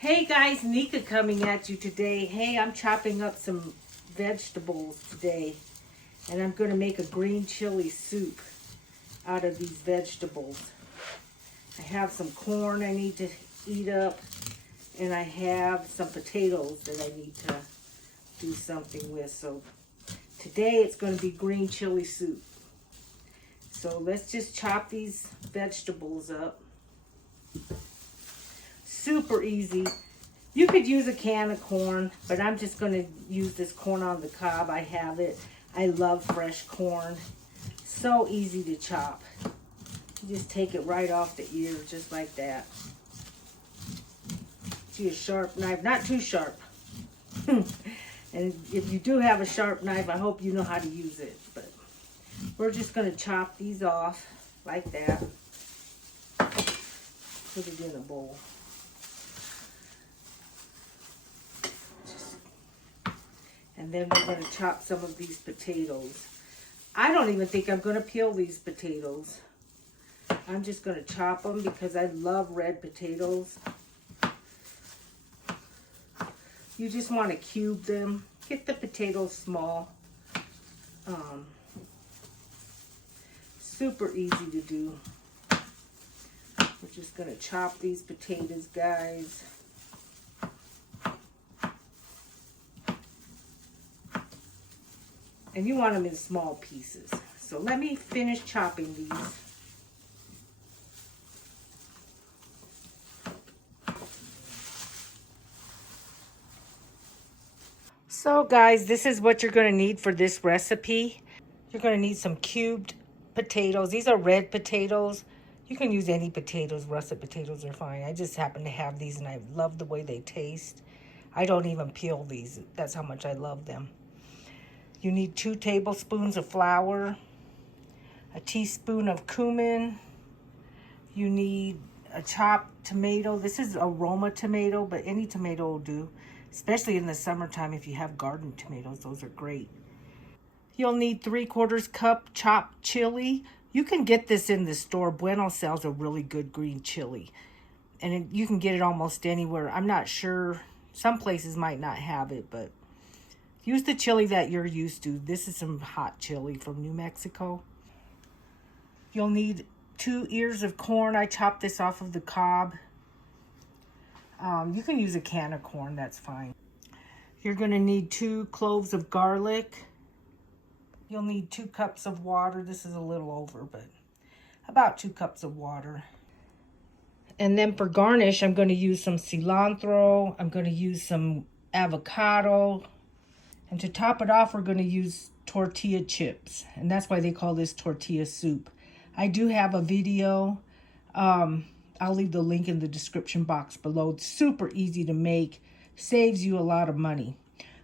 Hey guys, Nika coming at you today. Hey, I'm chopping up some vegetables today, and I'm going to make a green chili soup out of these vegetables. I have some corn I need to eat up, and I have some potatoes that I need to do something with. So today it's going to be green chili soup. So let's just chop these vegetables up. Super easy. You could use a can of corn, but I'm just going to use this corn on the cob. I have it. I love fresh corn. So easy to chop. You just take it right off the ear, just like that. See a sharp knife, not too sharp. And if you do have a sharp knife, I hope you know how to use it. But we're just going to chop these off like that. Put it in a bowl. And then we're going to chop some of these potatoes. I don't even think I'm going to peel these potatoes. I'm just going to chop them because I love red potatoes. You just want to cube them. Get the potatoes small. Super easy to do. We're just going to chop these potatoes, guys. And you want them in small pieces. So let me finish chopping these. So guys, this is what you're going to need for this recipe. You're going to need some cubed potatoes. These are red potatoes. You can use any potatoes. Russet potatoes are fine. I just happen to have these and I love the way they taste. I don't even peel these. That's how much I love them. You need 2 tablespoons of flour, a teaspoon of cumin. You need a chopped tomato. This is aroma tomato, but any tomato will do, especially in the summertime if you have garden tomatoes. Those are great. You'll need 3/4 cup chopped chili. You can get this in the store. Bueno sells a really good green chili, and you can get it almost anywhere. I'm not sure. Some places might not have it, but use the chili that you're used to. This is some hot chili from New Mexico. You'll need 2 ears of corn. I chopped this off of the cob. You can use a can of corn, that's fine. You're going to need 2 cloves of garlic. You'll need 2 cups of water. This is a little over, but about 2 cups of water. And then for garnish, I'm going to use some cilantro. I'm going to use some avocado. And to top it off, we're going to use tortilla chips. And that's why they call this tortilla soup. I do have a video. I'll leave the link in the description box below. It's super easy to make. Saves you a lot of money.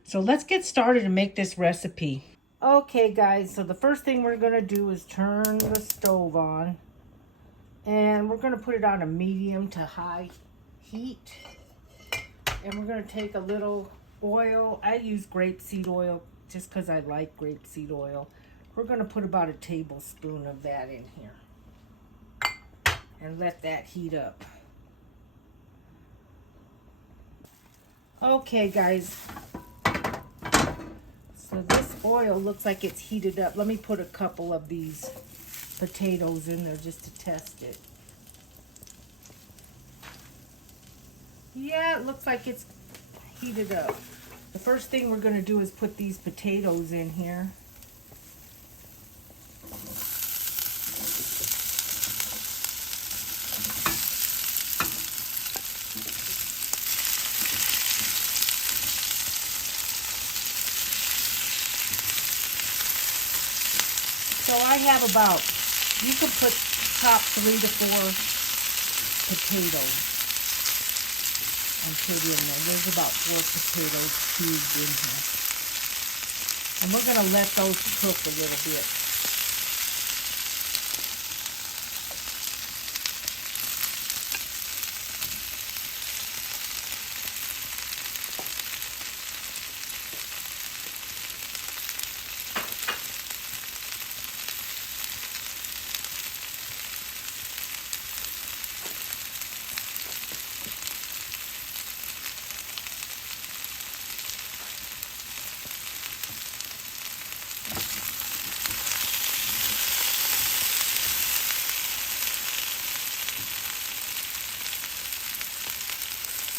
So let's get started and make this recipe. Okay, guys. So the first thing we're going to do is turn the stove on. And we're going to put it on a medium to high heat. And we're going to take a little oil. I use grapeseed oil just because I like grapeseed oil. We're going to put about a tablespoon of that in here and let that heat up. Okay, guys. So this oil looks like it's heated up. Let me put a couple of these potatoes in there just to test it. Yeah, it looks like it's heated up. The first thing we're going to do is put these potatoes in here. So I have about, you could chop 3 to 4 potatoes and put in there. There's about 4 potatoes cubed in here. And we're going to let those cook a little bit.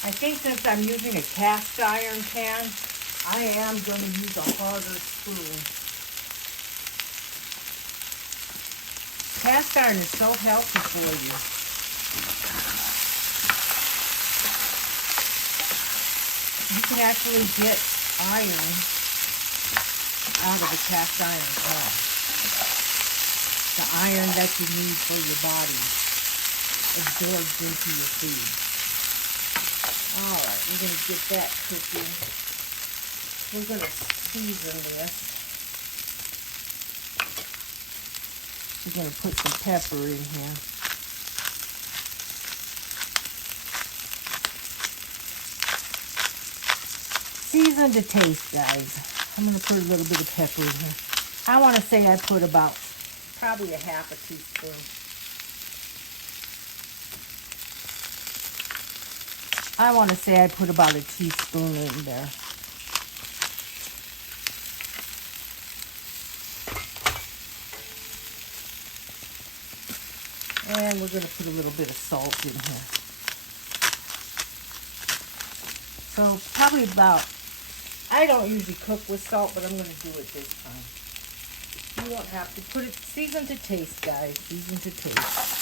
I think since I'm using a cast iron pan, I am going to use a harder spoon. Cast iron is so healthy for you. You can actually get iron out of a cast iron pan. The iron that you need for your body absorbs into your food. Alright, we're going to get that cooking. We're going to season this. We're going to put some pepper in here. Season to taste, guys. I'm going to put a little bit of pepper in here. I want to say I put about probably a half a teaspoon. I want to say I put about a teaspoon in there. And we're going to put a little bit of salt in here. So probably about, I don't usually cook with salt, but I'm going to do it this time. You don't have to put it, season to taste, guys, season to taste.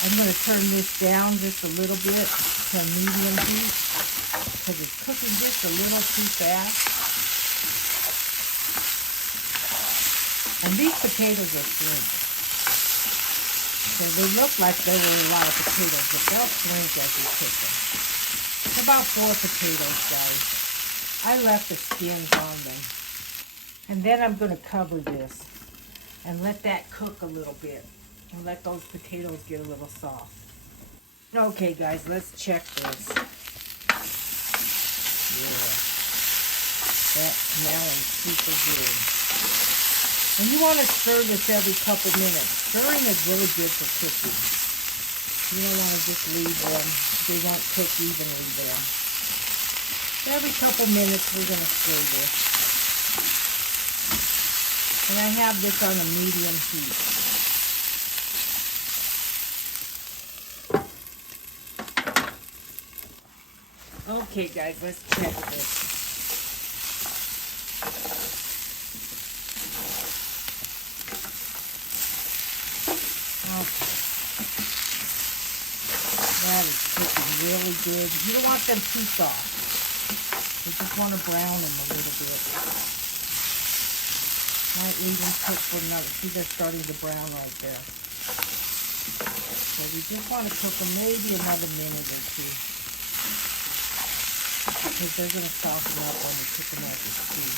I'm going to turn this down just a little bit to medium heat because it's cooking just a little too fast. And these potatoes are shrink. So they look like they were a lot of potatoes, but they'll shrink as you cook them. It's about 4 potatoes, guys. I left the skins on them. And then I'm going to cover this and let that cook a little bit. And let those potatoes get a little soft. Okay, guys, let's check this. Yeah. That's smelling super good. And you want to stir this every couple minutes. Stirring is really good for cooking. You don't want to just leave them. They won't cook evenly then. Every couple minutes we're going to stir this. And I have this on a medium heat. Okay, guys, let's check this. Okay. That is cooking really good. You don't want them too soft. You just want to brown them a little bit. Might leave them cook for another. See, they're starting to brown right there. So we just want to cook them maybe another minute or two. Because they're going to soften up when we cook them as a stew.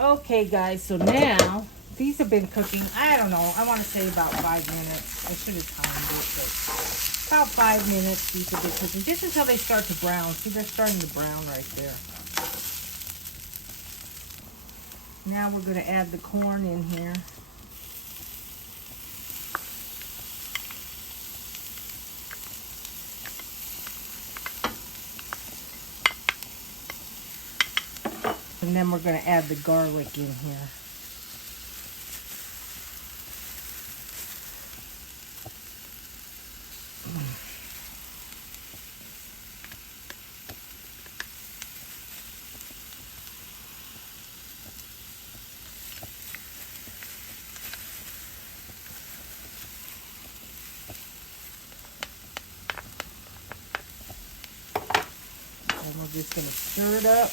Okay, guys, so now these have been cooking, I don't know, I want to say about 5 minutes. I should have timed it, but about 5 minutes these have been cooking. Just until they start to brown. See, they're starting to brown right there. Now we're going to add the corn in here. And then we're going to add the garlic in here. And we're just going to stir it up.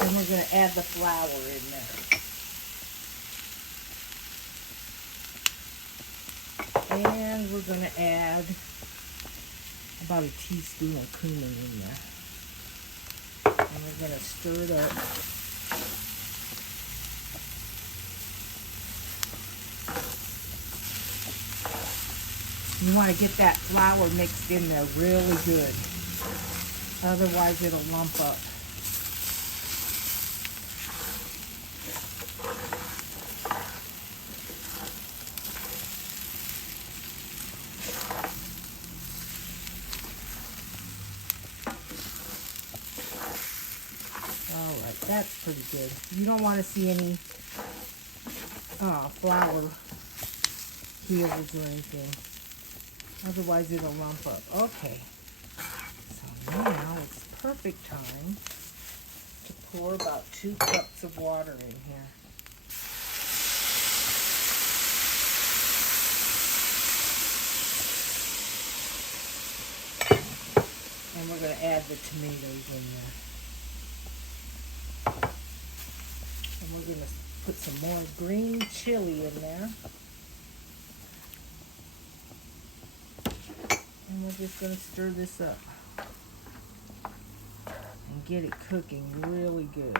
And we're going to add the flour in there. And we're going to add about a teaspoon of cumin in there. And we're going to stir it up. You want to get that flour mixed in there really good. Otherwise it'll lump up. That's pretty good. You don't want to see any flour heels or anything. Otherwise it'll lump up. Okay. So now it's perfect time to pour about 2 cups of water in here. And we're going to add the tomatoes in there. And we're going to put some more green chili in there. And we're just going to stir this up and get it cooking really good.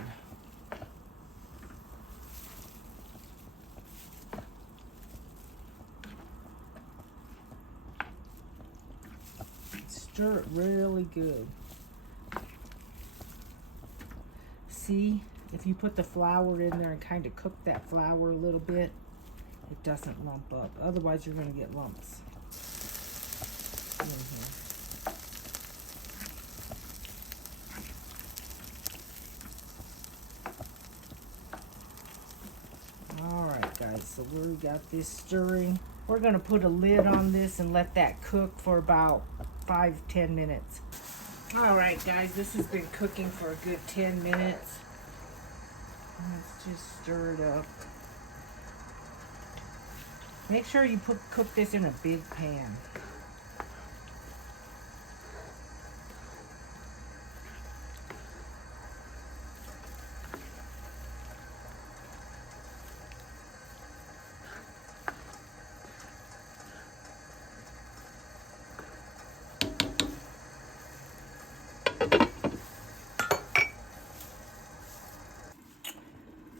Stir it really good. See, if you put the flour in there and kind of cook that flour a little bit, it doesn't lump up. Otherwise, you're going to get lumps in here. Alright guys, so we got this stirring. We're going to put a lid on this and let that cook for about 5-10 minutes. Alright guys, this has been cooking for a good 10 minutes. Let's just stir it up. Make sure you cook this in a big pan.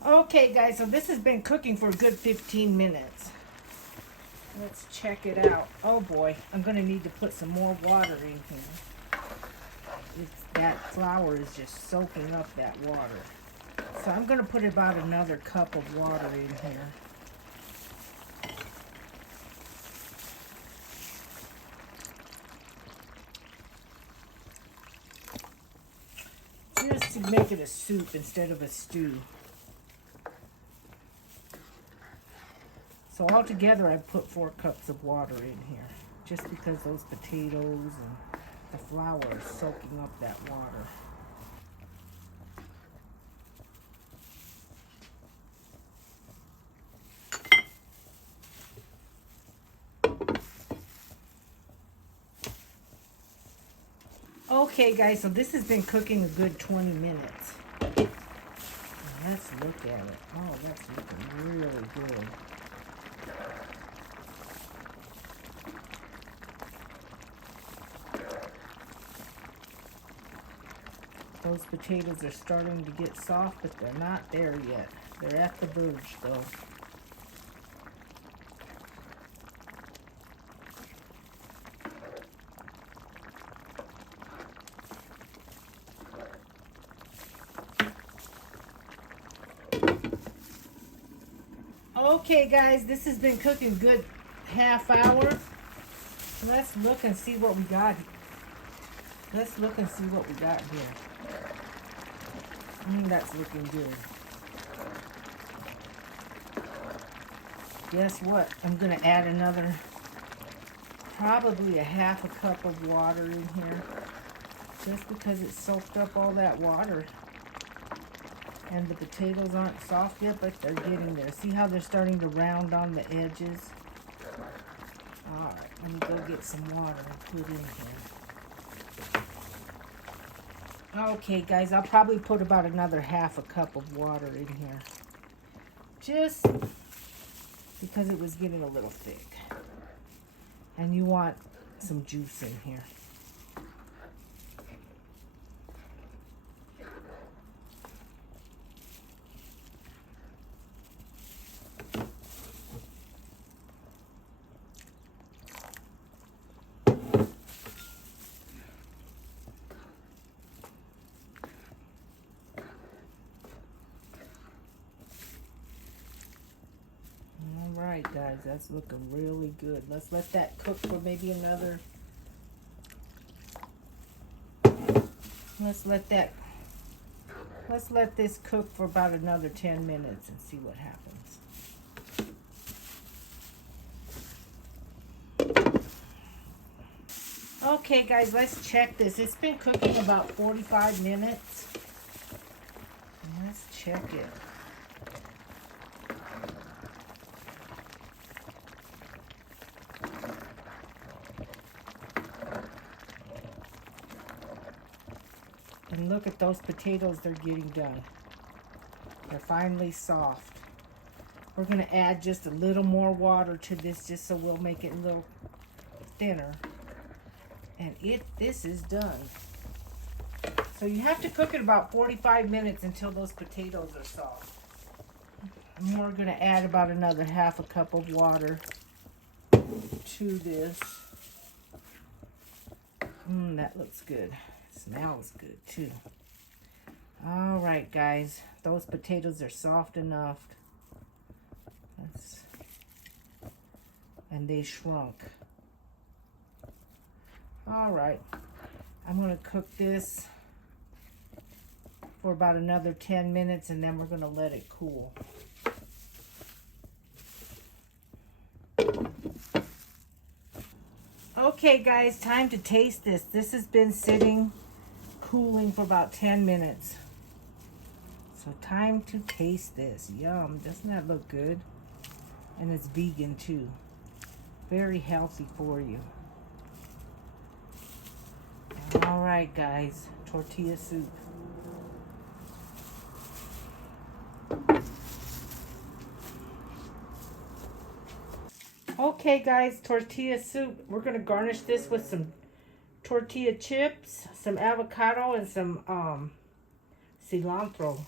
Okay guys, so this has been cooking for a good 15 minutes. Let's check it out. Oh boy, I'm going to need to put some more water in here. That flour is just soaking up that water. So I'm going to put about another cup of water in here. Just to make it a soup instead of a stew. So altogether I put 4 cups of water in here, just because those potatoes and the flour are soaking up that water. Okay guys, so this has been cooking a good 20 minutes. Let's look at it. Oh, that's looking really good. Those potatoes are starting to get soft, but they're not there yet. They're at the verge, though. Okay, guys, this has been cooking good half hour. Let's look and see what we got. Let's look and see what we got here. That's looking good. Guess what? I'm going to add another, probably a half a cup of water in here. Just because it soaked up all that water. And the potatoes aren't soft yet, but they're getting there. See how they're starting to round on the edges? Alright, let me go get some water and put in here. Okay, guys, I'll probably put about another half a cup of water in here. Just because it was getting a little thick. And you want some juice in here. Alright guys, that's looking really good. Let's let that cook for maybe another, let's let that Let's let this cook for about another 10 minutes and see what happens. Okay guys, let's check this. It's been cooking about 45 minutes. Let's check it. And look at those potatoes they're getting done. They're finally soft. We're going to add just a little more water to this just so we'll make it a little thinner. And this is done. So you have to cook it about 45 minutes until those potatoes are soft. And we're going to add about another half a cup of water to this. That looks good. Smells good too. All right, guys. Those potatoes are soft enough. And they shrunk. All right. I'm going to cook this for about another 10 minutes and then we're going to let it cool. Okay guys, time to taste this. This has been sitting cooling for about 10 minutes. So time to taste this. Yum, doesn't that look good? And it's vegan too. Very healthy for you. All right guys, tortilla soup. Okay guys, tortilla soup. We're gonna garnish this with some tortilla chips, some avocado, and some cilantro.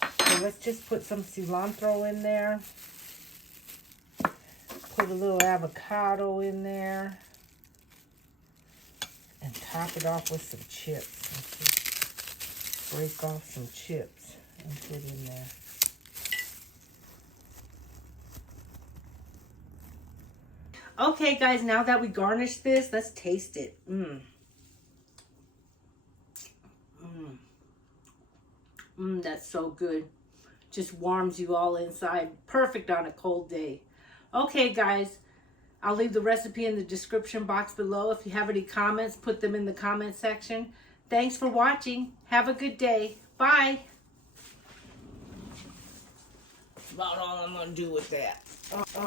So let's just put some cilantro in there. Put a little avocado in there. And top it off with some chips. Let's just break off some chips and put in there. Okay, guys, now that we garnished this, let's taste it. That's so good. Just warms you all inside. Perfect on a cold day. Okay, guys, I'll leave the recipe in the description box below. If you have any comments, put them in the comment section. Thanks for watching. Have a good day. Bye. That's about all I'm going to do with that.